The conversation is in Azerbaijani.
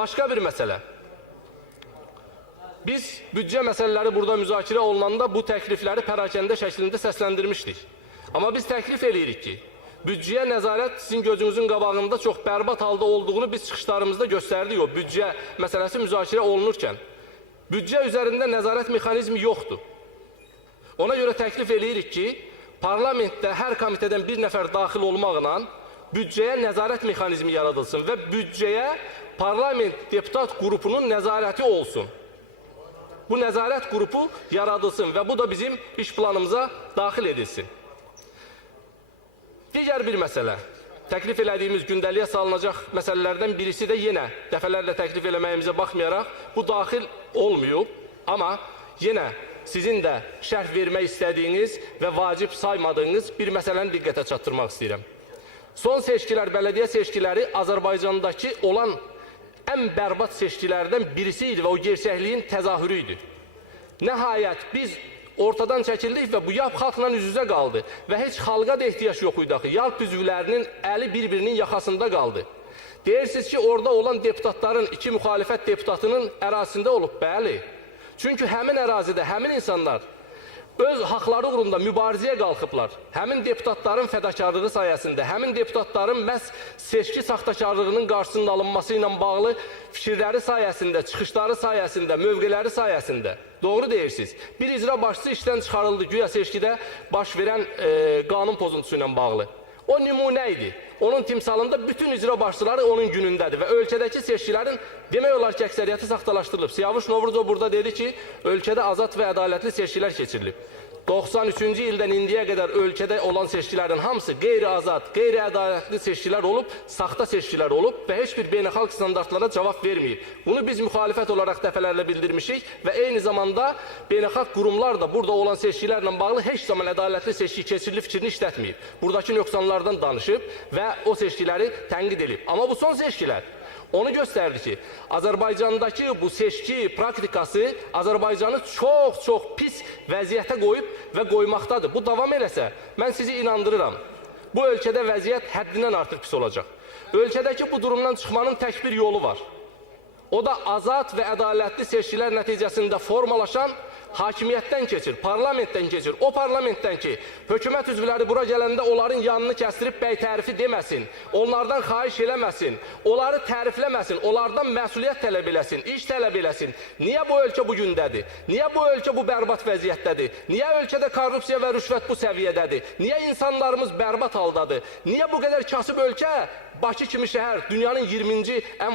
Başka bir mesele. Biz büdcə məsələləri burada müzakirə olunanda bu təklifləri pərakəndə şəklində səsləndirmişdik. Amma biz təklif edirik ki, büdcəyə nəzarət sizin gözünüzün qabağında çox bərbad halda olduğunu biz çıxışlarımızda göstərdik o büdcə məsələsi müzakirə olunurkən. Büdcə üzərində nəzarət mexanizmi yoxdur. Ona görə təklif edirik ki, parlamentdə hər komitədən bir nəfər daxil olmaqla büdcəyə nəzarət mexanizmi yaradılsın və büdcəyə parlament deputat qrupunun nəzarəti olsun. Bu nəzarət qrupu yaradılsın və bu da bizim iş planımıza daxil edilsin. Digər bir məsələ, təklif elədiyimiz gündəliyə salınacaq məsələlərdən birisi də yenə dəfələrlə təklif eləməyimizə baxmayaraq bu daxil olmayıb, amma yenə sizin də şərh vermək istədiyiniz və vacib saymadığınız bir məsələni diqqətə çatdırmaq istəyirəm. Son seçkilər, bələdiyyə seçkiləri Azərbaycandakı olan ən bərbad seçkilərdən birisi idi və o gerçəkliyin təzahürü idi. Nəhayət biz ortadan çəkildik və bu yalp xalqla üz-üzə qaldı və heç xalqa da ehtiyac yox idi axı. Yalp üzvlərinin əli bir-birinin yaxasında qaldı. Deyirsiniz ki, orada olan deputatların, iki müxalifət deputatının ərazisində olub, bəli. Çünki həmin ərazidə, həmin insanlar öz haqları uğrunda mübarizəyə qalxıblar. Həmin deputatların fədakarlığı sayəsində, həmin deputatların məhz seçki saxtakarlığının qarşısının alınması ilə bağlı fikirləri sayəsində, çıxışları sayəsində, mövqeləri sayəsində. Doğru deyirsiniz. Bir icra başçısı işdən çıxarıldı güya seçkidə baş verən qanun pozuntusu ilə bağlı. O nümunə idi. Onun timsalında bütün icra başçıları onun günündədir və ölkədəki seçkilərin demək olar ki, əksəriyyəti saxtalaşdırılıb. Siyavuş Novruzov burada dedi ki, ölkədə azad və ədalətli seçkilər keçirilib. 93-cü ildən indiyə qədər ölkədə olan seçkilərin hamısı qeyri-azad, qeyri-ədalətli seçkilər olub, saxta seçkilər olub və heç bir beynəlxalq standartlara cavab verməyib. Bunu biz müxalifət olaraq dəfələrlə bildirmişik və eyni zamanda beynəlxalq qurumlar da burada olan seçkilərlə bağlı heç zaman ədalətli seçki keçirilib fikrini işlətməyib. Buradakı nöqsanlardan danışıb və o seçkiləri tənqid edib. Amma bu son seçkilər onu göstərdi ki, Azərbaycandakı bu seçki praktikası Azərbaycanı çox pis vəziyyətə qoyub və qoymaqdadır. Bu davam eləsə, mən sizi inandırıram. Bu ölkədə vəziyyət həddindən artıq pis olacaq. Ölkədəki bu durumdan çıxmanın tək bir yolu var. O da azad və ədalətli seçkilər nəticəsində formalaşan hakimiyyətdən keçir, parlamentdən keçir. O parlamentdən ki, hökumət üzvləri bura gələndə onların yanını kəstirib bəy tərifi deməsin, onlardan xahiş eləməsin, onları tərifləməsin, onlardan məsuliyyət tələb eləsin, iş tələb eləsin. Niyə bu ölkə bu gündədir? Niyə bu ölkə bu bərbad vəziyyətdədir? Niyə ölkədə korrupsiya və rüşvət bu səviyyədədir? Niyə insanlarımız bərbad haldadır? Niyə bu qədər kasıb ölkə, Bakı kimi şəhər, dünyanın 20-ci ən